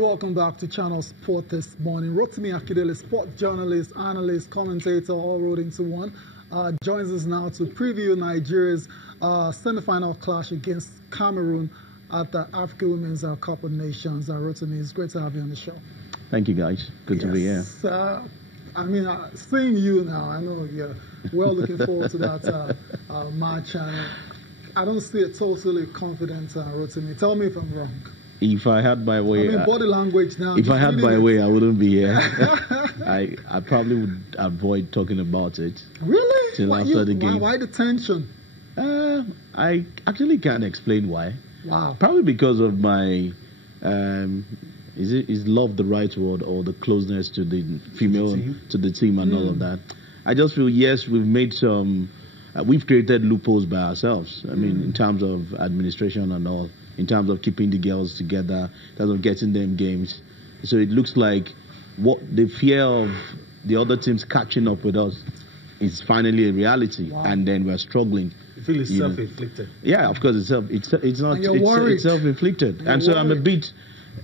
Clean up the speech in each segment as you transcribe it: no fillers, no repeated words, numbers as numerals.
Welcome back to Channel Sport this morning. Rotimi Akindele, sport journalist, analyst, commentator, all rolled into one, joins us now to preview Nigeria's semi-final clash against Cameroon at the African Women's Cup of Nations. Rotimi, it's great to have you on the show. Thank you, guys. Good to be here. Seeing you now, I know you're well looking forward to that match. And I don't see it totally confident, Rotimi. Tell me if I'm wrong. If I had my way, body language now. If I had my way, I wouldn't be here. I probably would avoid talking about it. Really? Till after the game. Why the tension? I actually can't explain why. Wow. Probably because of my, is love the right word, or the closeness to the female, to the team and all of that. I just feel, yes, we've made some, we've created loopholes by ourselves. I mean, in terms of administration and all. In terms of keeping the girls together, in terms of getting them games. So it looks like what the fear of the other teams catching up with us is finally a reality. Wow. And then we're struggling. You feel it's self-inflicted? Yeah, of course it's self-inflicted. And so I'm a bit,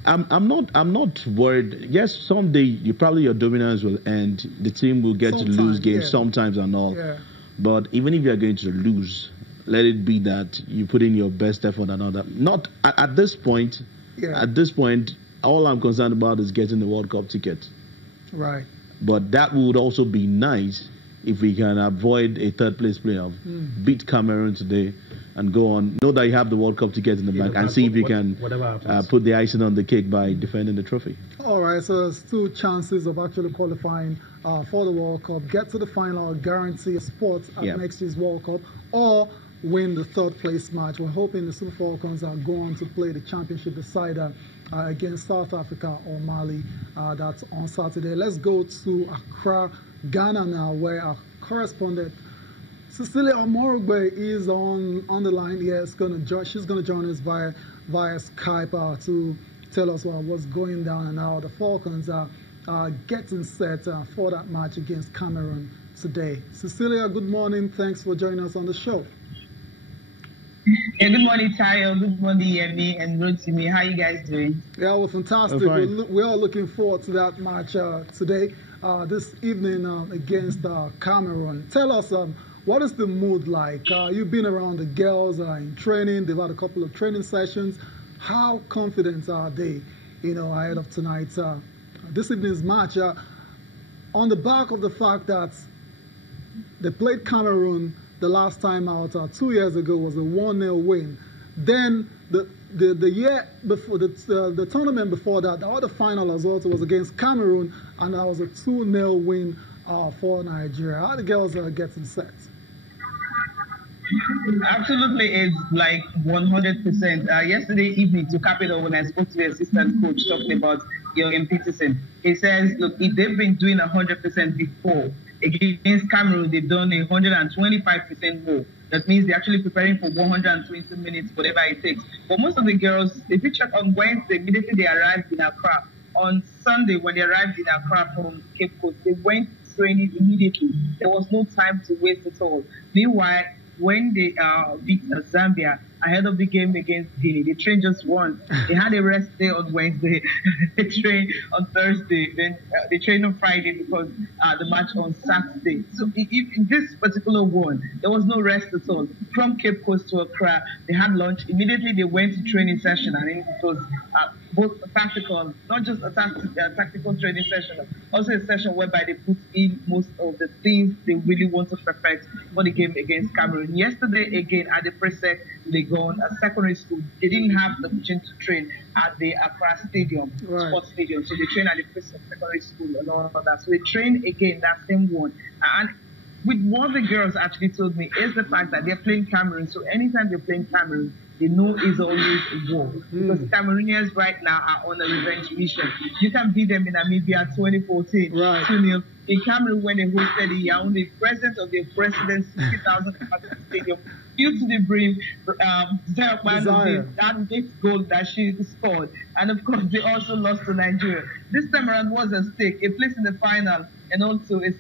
I'm not worried. Yes, someday your dominance will end. The team will get to lose games sometimes and all. Yeah. But even if you're going to lose, let it be that you put in your best effort and all that. Not at this point. Yeah. At this point, all I'm concerned about is getting the World Cup ticket. Right. But that would also be nice if we can avoid a third-place playoff, beat Cameroon today, and go on. Know that you have the World Cup ticket in the bank, and see if you can put the icing on the cake by defending the trophy. All right. So there's two chances of actually qualifying for the World Cup. Get to the final, guarantee a spot at next year's World Cup, or win the third-place match. We're hoping the Super Falcons are going to play the championship decider against South Africa or Mali. That's on Saturday. Let's go to Accra, Ghana now, where our correspondent Cecilia Omorogbe is on the line. Yes, she's going to join us via Skype to tell us what's going down and how the Falcons are getting set for that match against Cameroon today. Cecilia, good morning. Thanks for joining us on the show. Yeah, good morning, Tayo. Good morning, Yemi and Rotimi. How are you guys doing? Yeah, we're fantastic. We're all looking forward to that match today, this evening against Cameroon. Tell us, what is the mood like? You've been around the girls in training. They've had a couple of training sessions. How confident are they, ahead of tonight's this evening's match? On the back of the fact that they played Cameroon the last time out 2 years ago was a 1-0 win. Then the year before, the tournament before that, the other final as well was against Cameroon, and that was a 2-0 win for Nigeria. How are the girls getting set? Absolutely, it's like 100%. Yesterday evening to cap it off, when I spoke to the assistant coach talking about Jürgen Peterson, he says, look, if they've been doing 100% before, against Cameroon, they've done 125% more. That means they're actually preparing for 120 minutes, whatever it takes. But most of the girls, they pictured on Wednesday, immediately they arrived in Accra. On Sunday, when they arrived in Accra from Cape Coast, they went training immediately. There was no time to waste at all. Meanwhile, when they beat Zambia ahead of the game against Guinea, they trained just once. They had a rest day on Wednesday. They trained on Thursday. Then they trained on Friday because the match on Saturday. So in this particular one, there was no rest at all. From Cape Coast to Accra, they had lunch. Immediately they went to training session, and it was both tactical, not just a tactical training session, also a session whereby they put in most of the things they really want to perfect for the game against Cameroon. Yesterday, again, at the preset, they gone a secondary school. They didn't have the opportunity to train at the Accra Stadium, sports stadium, so they trained at the preset secondary school and all of that. So they trained again that same one. And with what the girls actually told me is the fact that they're playing Cameroon. So anytime they're playing Cameroon, they know it's always a war. Because Cameroonians right now are on a revenge mission. You can beat them in Namibia 2014, 2-0. In Cameroon, when they hosted the Yaoundé, president of the president, 60,000 at the stadium, filled to the brim, that big goal that she scored. And of course, they also lost to Nigeria. This time around was at stake, a place in the final, and also a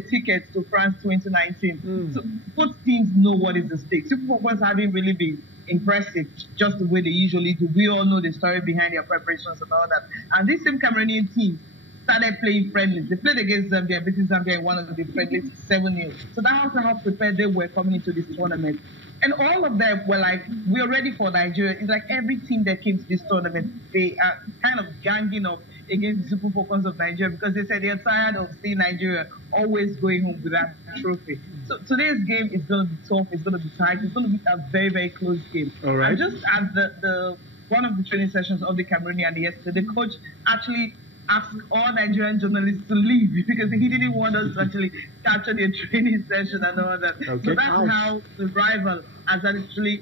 ticket to France 2019. So both teams know what is at stake. Super Falcons haven't really been impressive, just the way they usually do. We all know the story behind their preparations and all that. And this same Cameroonian team started playing friendlies. They played against Zambia, beating Zambia in one of the friendlies 7-0. So that's how prepared they were coming into this tournament. And all of them were like, we're ready for Nigeria. It's like every team that came to this tournament, they are kind of ganging up against the Super Falcons of Nigeria because they said they're tired of seeing Nigeria always going home with that trophy. So today's game is going to be tough. It's going to be tight. It's going to be a very, very close game. All right. And just at the one of the training sessions of the Cameroonian yesterday, the coach actually asked all Nigerian journalists to leave because he didn't want us to actually capture their training session and all that. Okay. So that's how the rival has actually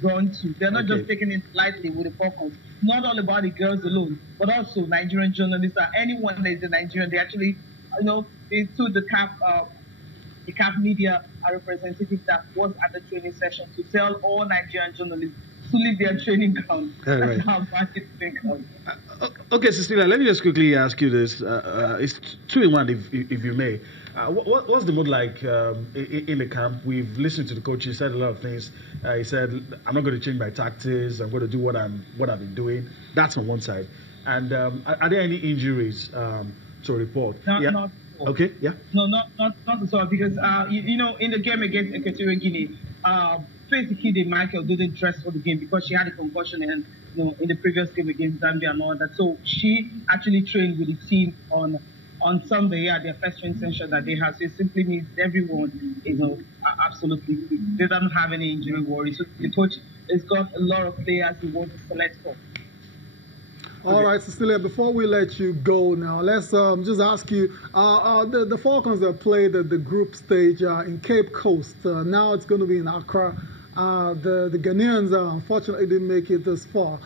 gone to. They're not just taking it lightly with the Falcons. Not all about the girls alone, but also Nigerian journalists or anyone that is a Nigerian. They actually, they took the CAF media representative that was at the training session to tell all Nigerian journalists to leave their training ground. That's how bad it's become. Okay, Cecilia, let me just quickly ask you this. It's 2-in-1, if you may. What's the mood like in the camp? We've listened to the coach. He said a lot of things. He said, I'm not going to change my tactics. I'm going to do what I've been doing. That's on one side. And are there any injuries to report? Not okay, yeah. No, not at all. Because in the game against Equatorial Guinea, Faith Kide Michael didn't dress for the game because she had a concussion and in the previous game against Zambia and all that. So she actually trained with the team on Sunday at their first training session that they had. So it simply means everyone is absolutely fit. They don't have any injury worries. So the coach has got a lot of players he wants to select for. All right, Cecilia, before we let you go now, let's just ask you, the Falcons that played the group stage in Cape Coast, now it's going to be in Accra. The Ghanaians unfortunately didn't make it this far.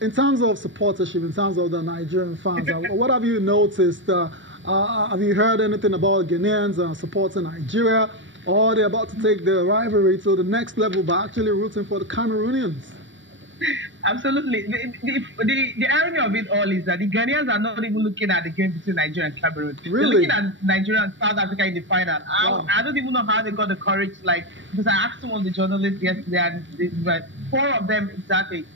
In terms of supportership, in terms of the Nigerian fans, what have you noticed? Have you heard anything about Ghanaians supporting Nigeria? Or are they about to take the rivalry to the next level by actually rooting for the Cameroonians? Absolutely. The irony of it all is that the Ghanaians are not even looking at the game between Nigeria and Cameroon. Really? They're looking at Nigeria and South Africa in the final. Wow. I don't even know how they got the courage, because I asked some of the journalists yesterday, and four of them exactly,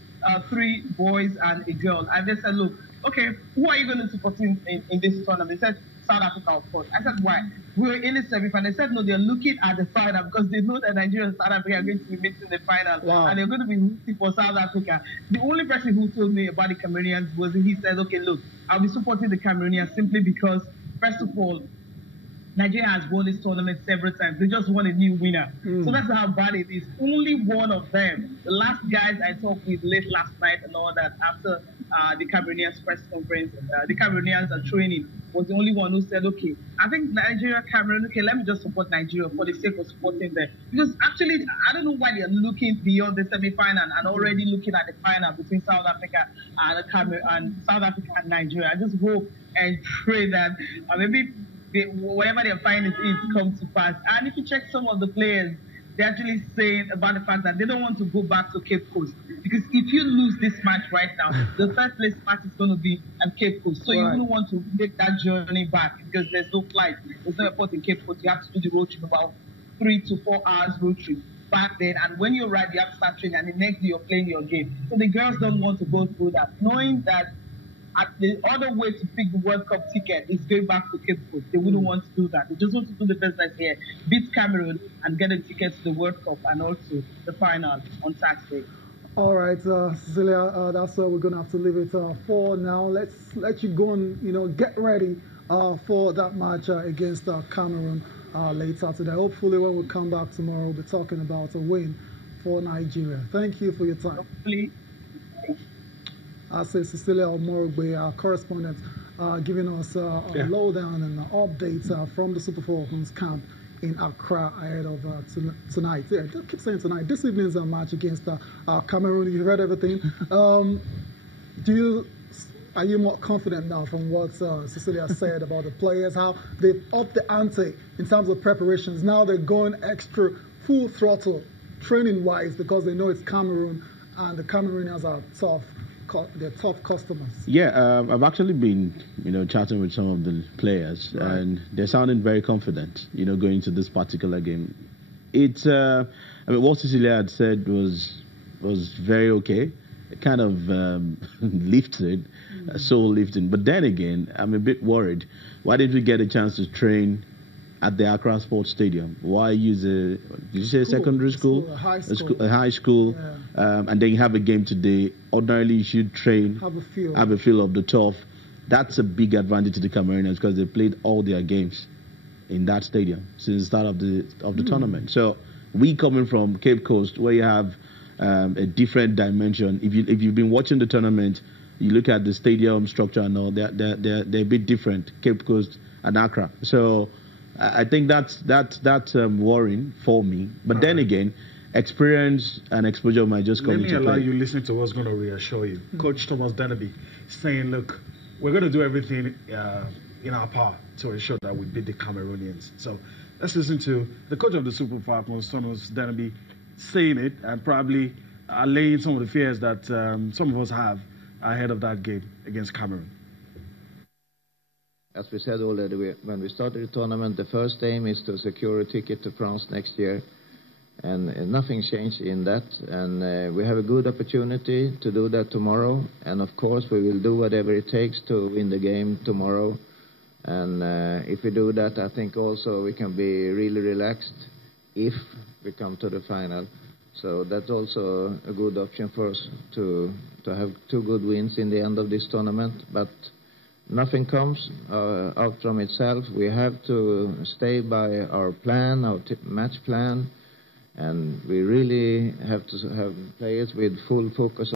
3 boys and a girl. And they said, look, okay, who are you going to support in this tournament? They said, South Africa, of course. I said, why? We were in the semi-final. They said, no, they're looking at the final because they know that Nigeria and South Africa are going to be meeting in the final. Wow. And they're going to be rooting for South Africa. The only person who told me about the Cameroonians was he said, okay, look, I'll be supporting the Cameroonians simply because, first of all, Nigeria has won this tournament several times. They just want a new winner. So that's how bad it is. Only one of them, the last guys I talked with late last night and all that, after the Cameroonians press conference, the Cameroonians are training, was the only one who said, okay, I think Nigeria, Cameroon, okay, let me just support Nigeria for the sake of supporting them. Because actually, I don't know why they're looking beyond the semi-final and already looking at the final between South Africa and Cameroon, and South Africa and Nigeria. I just hope and pray that maybe whatever their finest is comes to pass. And if you check some of the players, they're actually saying about the fact that they don't want to go back to Cape Coast. Because if you lose this match right now, the first place match is going to be at Cape Coast. So you don't want to make that journey back because there's no flight. There's no airport in Cape Coast. You have to do the road trip, about 3 to 4 hours road trip back then. And when you arrive, you have to start training. And the next day, you're playing your game. So the girls don't want to go through that, knowing that the other way to pick the World Cup ticket is going back to Cape Coast. They wouldn't want to do that. They just want to do the business here, beat Cameroon, and get a ticket to the World Cup and also the final on Saturday. All right, Cecilia, that's where we're going to have to leave it for now. Let's let you go and get ready for that match against Cameroon later today. Hopefully, when we come back tomorrow, we'll be talking about a win for Nigeria. Thank you for your time. Hopefully. I say Cecilia Omorogbe, our correspondent, giving us a lowdown and an update from the Super Falcons camp in Accra ahead of tonight. Yeah, I keep saying tonight. This evening's match against Cameroon. You heard everything. Are you more confident now from what Cecilia said about the players, how they've upped the ante in terms of preparations? Now they're going extra full throttle training-wise because they know it's Cameroon and the Cameroonians are tough. They're tough customers. Yeah, I've actually been, chatting with some of the players, and they're sounding very confident, going to this particular game. It's I mean, what Cecilia had said was very okay. It kind of lifted, soul lifting. But then again, I'm a bit worried. Why did we get a chance to train at the Accra Sports Stadium? Why use did you say secondary school? A high school. A high school. Yeah. And then you have a game today. Ordinarily, you should train, have a feel of the turf. That's a big advantage to the Cameroonians because they played all their games in that stadium since the start of the tournament. So we coming from Cape Coast, where you have a different dimension. If you've been watching the tournament, you look at the stadium structure and all. They're a bit different, Cape Coast and Accra. So I think that's worrying for me. But then again, experience and exposure might just come into play. Let me allow you listen to what's going to reassure you. Coach Thomas Dennerby saying, look, we're going to do everything in our power to ensure that we beat the Cameroonians. So let's listen to the coach of the Super Falcons, Thomas Dennerby, saying it and probably allaying some of the fears that some of us have ahead of that game against Cameroon. As we said already, when we started the tournament, the first aim is to secure a ticket to France next year. And nothing changed in that. And we have a good opportunity to do that tomorrow. And of course, we will do whatever it takes to win the game tomorrow. And if we do that, I think also we can be really relaxed if we come to the final. So that's also a good option for us to have 2 good wins in the end of this tournament. But nothing comes out from itself. We have to stay by our plan, our match plan. And we really have to have players with full focus